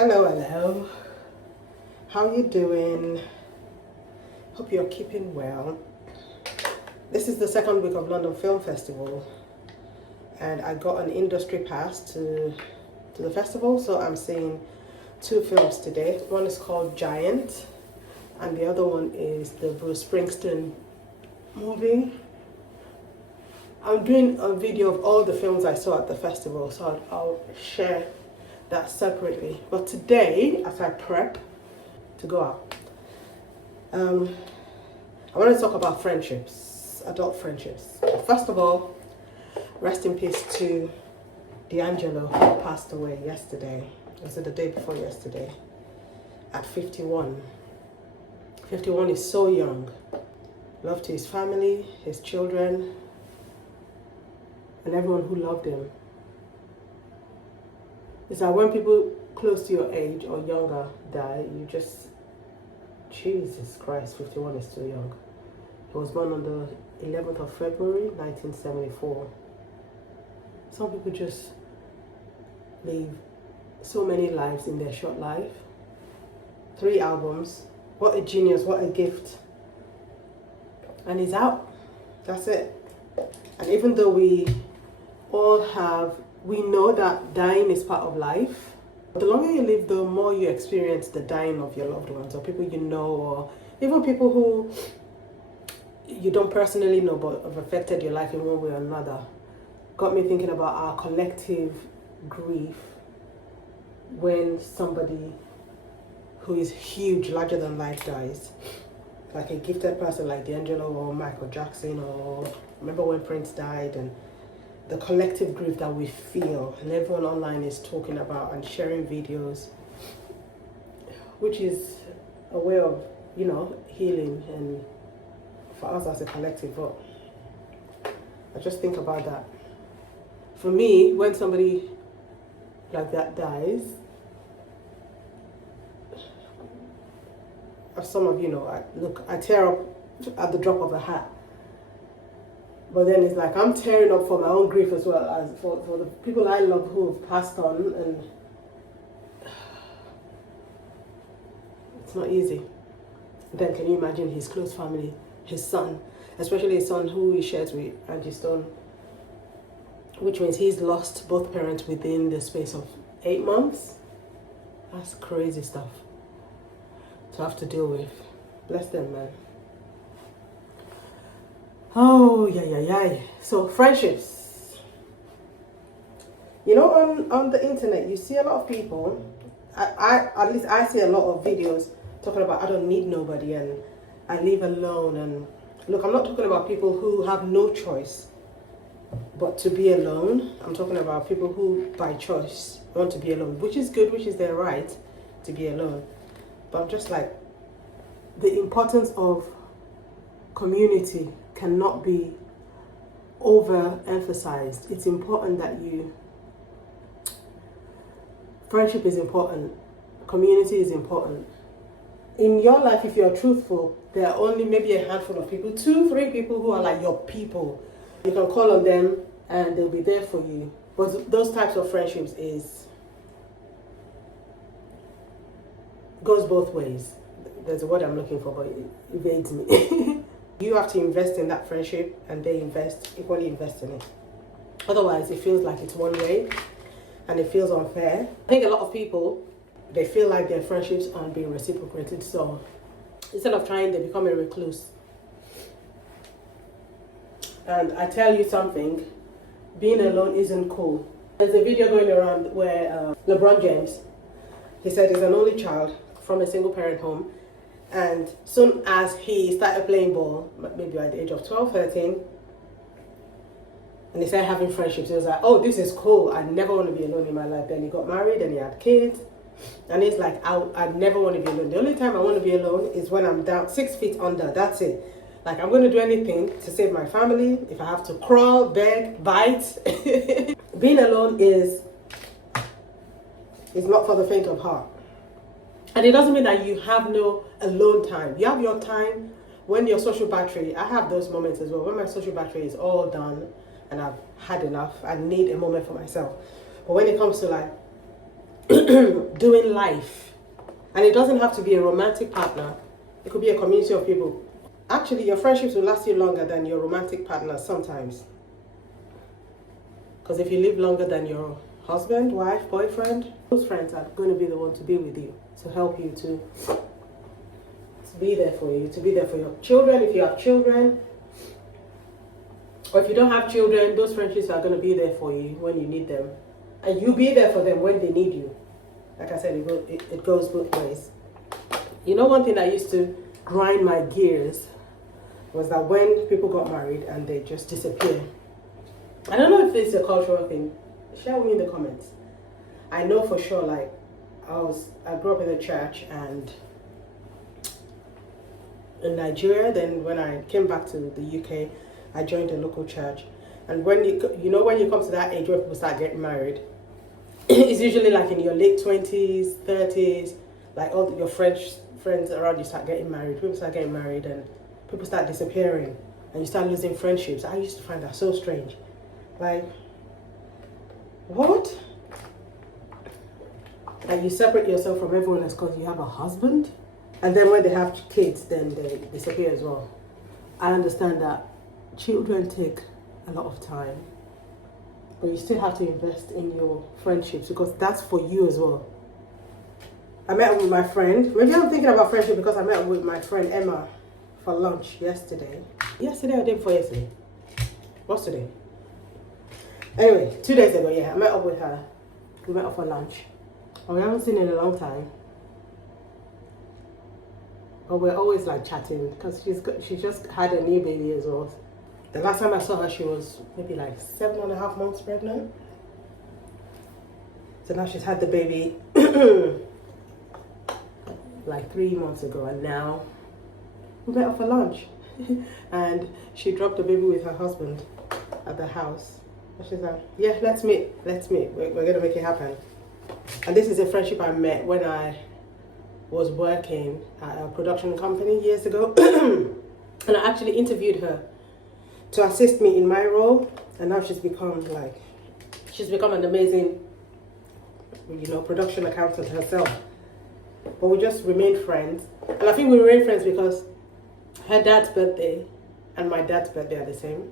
Hello. How you doing? Hope you're keeping well. This is the second week of London Film Festival, and I got an industry pass to the festival, so I'm seeing two films today. One is called Giant, and the other one is the Bruce Springsteen movie. I'm doing a video of all the films I saw at the festival, so I'll share that separately. But today, as I prep to go out, I want to talk about friendships, adult friendships. First of all, rest in peace to D'Angelo, who passed away yesterday. Was it the day before yesterday? At 51. 51 is so young. Love to his family, his children, and everyone who loved him. It's like when people close to your age or younger die, you just, Jesus Christ, 51 is too young. He was born on the 11th of February, 1974. Some people just live so many lives in their short life. 3 albums. What a genius, what a gift. And he's out. That's it. And even though we know that dying is part of life, the longer you live, the more you experience the dying of your loved ones, or people you know, or even people who you don't personally know but have affected your life in one way or another. Got me thinking about our collective grief when somebody who is huge, larger than life dies. Like a gifted person like D'Angelo or Michael Jackson, or remember when Prince died, and the collective grief that we feel, and everyone online is talking about and sharing videos, which is a way of, healing and for us as a collective. But I just think about that. For me, when somebody like that dies, as some of you know, I tear up at the drop of a hat. But then it's like I'm tearing up for my own grief as well as for the people I love who have passed on, and it's not easy. Then can you imagine his close family, his son, especially his son who he shares with Angie Stone, which means he's lost both parents within the space of 8 months. That's crazy stuff to have to deal with. Bless them, man. Oh, yeah. So friendships. On the internet, you see a lot of people, at least I see a lot of videos talking about I don't need nobody and I live alone. And look, I'm not talking about people who have no choice but to be alone. I'm talking about people who by choice want to be alone, which is good, which is their right to be alone. But I'm just like, the importance of community cannot be overemphasized. It's important that friendship is important, community is important. In your life, if you're truthful, there are only maybe a handful of people, 2-3 people who are like your people. You can call on them and they'll be there for you. But those types of friendships goes both ways. There's a word I'm looking for, but it evades me. You have to invest in that friendship, and they equally invest in it. Otherwise, it feels like it's one way, and it feels unfair. I think a lot of people, they feel like their friendships aren't being reciprocated, so instead of trying, they become a recluse. And I tell you something, being alone isn't cool. There's a video going around where LeBron James, he said he's an only child from a single parent home. And soon as he started playing ball, maybe at the age of 12, 13, and he started having friendships, he was like, oh, this is cool. I never want to be alone in my life. Then he got married and he had kids. And he's like, I never want to be alone. The only time I want to be alone is when I'm down 6 feet under. That's it. Like, I'm going to do anything to save my family. If I have to crawl, beg, bite. Being alone is not for the faint of heart. And it doesn't mean that you have no alone time. You have your time when your social battery, I have those moments as well. When my social battery is all done and I've had enough, I need a moment for myself. But when it comes to like doing life. And it doesn't have to be a romantic partner. It could be a community of people. Actually, your friendships will last you longer than your romantic partner sometimes. Because if you live longer than your husband, wife, boyfriend, those friends are going to be the one to be with you, to help you, to be there for you, to be there for your children if you have children. Or if you don't have children, those friendships are going to be there for you when you need them. And you be there for them when they need you. Like I said, it goes both ways. You know, one thing that used to grind my gears was that when people got married and they just disappear. I don't know if this is a cultural thing. Share with me in the comments. I know for sure, like, I grew up in the church and in Nigeria. Then when I came back to the UK, I joined a local church. And when you come to that age where people start getting married, it's usually like in your late 20s, 30s, like all your friends around you start getting married. People start getting married and people start disappearing and you start losing friendships. I used to find that so strange. Like, what? Like, you separate yourself from everyone else because you have a husband? And then when they have kids, then they disappear as well. I understand that children take a lot of time, but you still have to invest in your friendships because that's for you as well. I met with my friend. Maybe I'm thinking about friendship because I met with my friend Emma for lunch yesterday. Yesterday or day before yesterday? What's today? Anyway, 2 days ago, yeah, I met up with her. We met up for lunch. And we haven't seen her in a long time. But we're always like chatting because she just had a new baby as well. The last time I saw her, she was maybe like 7.5 months pregnant. So now she's had the baby like 3 months ago, and now we met up for lunch. And she dropped the baby with her husband at the house. And she's like, yeah, let's meet. We're going to make it happen. And this is a friendship I met when I was working at a production company years ago. And I actually interviewed her to assist me in my role. And now she's become an amazing, production accountant herself. But we just remained friends. And I think we remained friends because her dad's birthday and my dad's birthday are the same.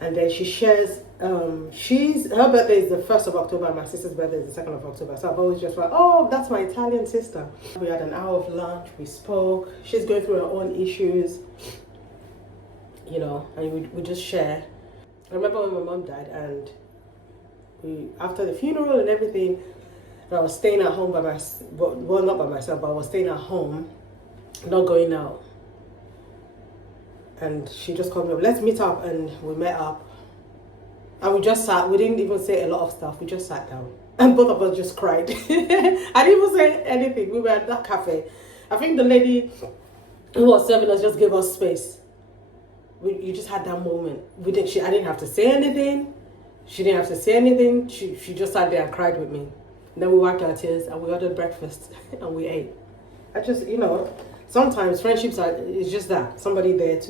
And then she shares, her birthday is the 1st of October, and my sister's birthday is the 2nd of October. So I've always just like, oh, that's my Italian sister. We had an hour of lunch, we spoke. She's going through her own issues, and we just share. I remember when my mom died, and after the funeral and everything, I was staying at home not by myself, but I was staying at home, not going out. And she just called me up, let's meet up, and we met up. And we just sat, we didn't even say a lot of stuff, we just sat down. And both of us just cried. I didn't even say anything, we were at that cafe. I think the lady who was serving us just gave us space. You just had that moment. I didn't have to say anything. She didn't have to say anything. She just sat there and cried with me. And then we wiped our tears and we ordered breakfast and we ate. I just, sometimes friendships it's just that. Somebody there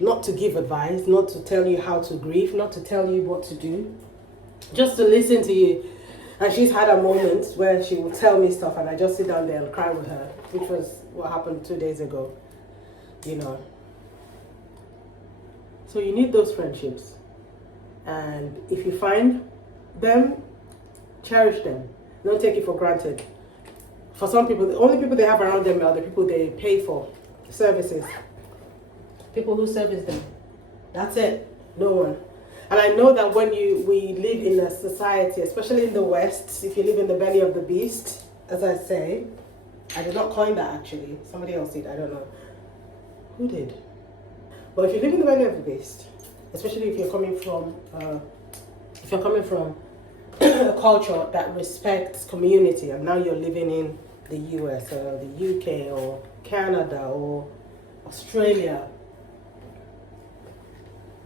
not to give advice, not to tell you how to grieve, not to tell you what to do, just to listen to you. And she's had a moment where she will tell me stuff and I just sit down there and cry with her, which was what happened 2 days ago, So you need those friendships. And if you find them, cherish them. Don't take it for granted. For some people, the only people they have around them are the people they pay for services. People who service them. That's it. No one. And I know that when we live in a society, especially in the West, if you live in the belly of the beast, as I say, I did not coin that actually. Somebody else did. I don't know. Who did? But if you live in the belly of the beast, especially if you're coming from a culture that respects community, and now you're living in the US or the UK or Canada or Australia,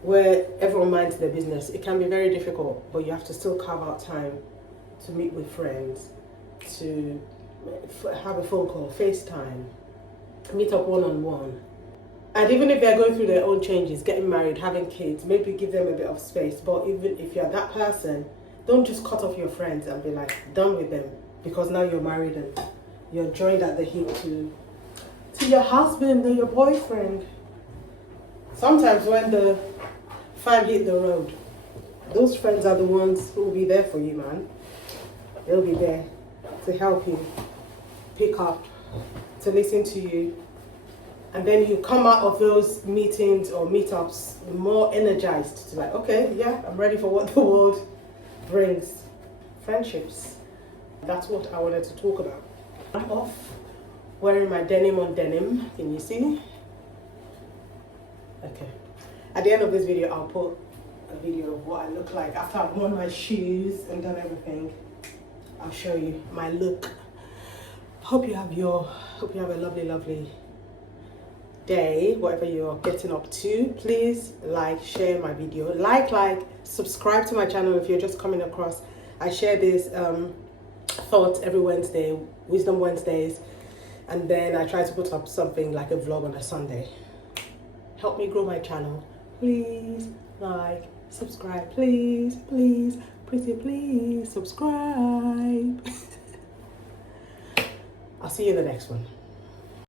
where everyone minds their business, it can be very difficult, but you have to still carve out time to meet with friends, to have a phone call, FaceTime, meet up one-on-one. And even if they're going through their own changes, getting married, having kids, maybe give them a bit of space. But even if you're that person, don't just cut off your friends and be like, done with them. because now you're married and you're joined at the hip to your husband and your boyfriend. Sometimes when the fan hit the road, those friends are the ones who will be there for you, man. They'll be there to help you pick up, to listen to you. And then you come out of those meetings or meetups more energized to like, okay, yeah, I'm ready for what the world brings. Friendships. That's what I wanted to talk about. I'm off wearing my denim on denim. Can you see? Okay. At the end of this video, I'll put a video of what I look like after I've worn my shoes and done everything. I'll show you my look. Hope you have a lovely day, whatever you're getting up to. Please like, share my video, like, subscribe to my channel if you're just coming across. I share this thoughts every Wednesday, Wisdom Wednesdays, and then I try to put up something like a vlog on a Sunday. Help me grow my channel. Please like, subscribe, please, pretty please subscribe. I'll see you in the next one.